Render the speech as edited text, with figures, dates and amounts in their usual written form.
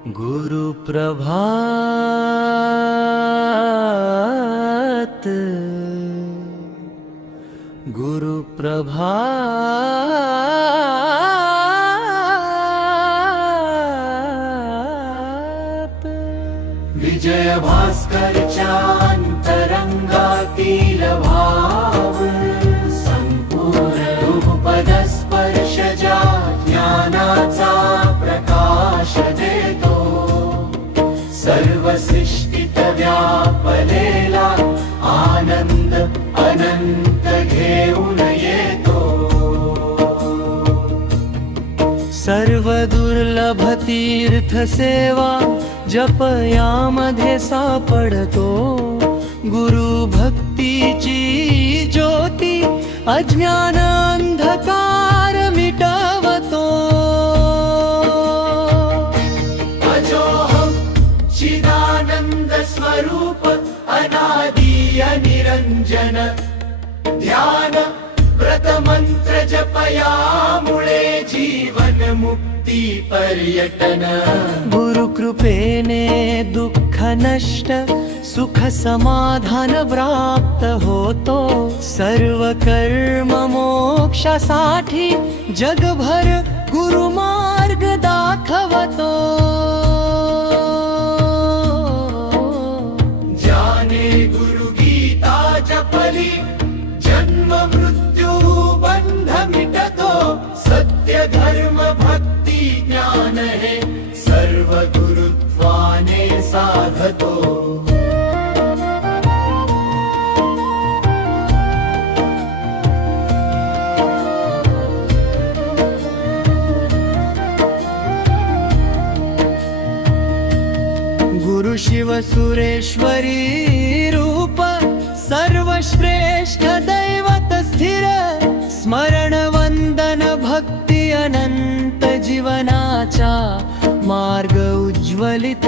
गुरु प्रभात, गुरु प्रभात। विजय भास्करच्या अंतरंगातील भाव संपूर्ण रूपदस्पर्श ज्या ज्ञानाचा प्रकाश देतो, सर्व सृष्टीत व्यापलेला आनंद अनंत घेऊन येतो। सर्व दुर्लभ तीर्थ सेवा जप यामध्ये सापडतो, गुरु भक्तीची ज्योती अज्ञान अंधकार मिटवतो। अजोहम चिदानंद स्वरूप अनादि निरंजन, ध्यान व्रत मंत्र जपयामुळे जीवन मुक्ती पर्यटन। गुरु कृपेने दुःख नष्ट सुख समाधान प्राप्त होतो, सर्व कर्म मोक्षासाठी जगभर गुरु मार्ग दाखवतो। ज्याने गुरु गीता जपली जन्म मृत्यू बंध मिटतो, सत्य धर्म भक्ती ज्ञान हे सर्व गुरुत्वाने साधतो। गुरु शिव सुरेश्वरी रूप सर्वश्रेष्ठ दैवत स्थिर, स्मरण वंदन भक्ती अनंत जीवनाचा मार्ग उज्ज्वलित।